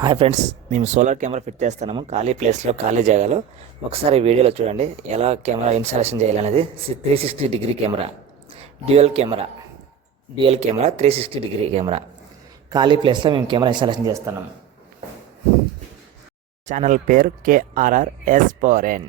Hi friends, మేము solar camera fit చేస్తున్నాము ఖాళీ ప్లేస్లో, ఖాళీ జాగాలో. ఒకసారి వీడియోలో చూడండి ఎలా కెమెరా ఇన్స్టాలేషన్ చేయాలనేది. 360 degree camera, dual camera, dual camera 360 degree camera ఖాళీ ప్లేస్లో మేము కెమెరా ఇన్స్టాలేషన్ చేస్తున్నాము. ఛానల్ పేరు KRR S4N.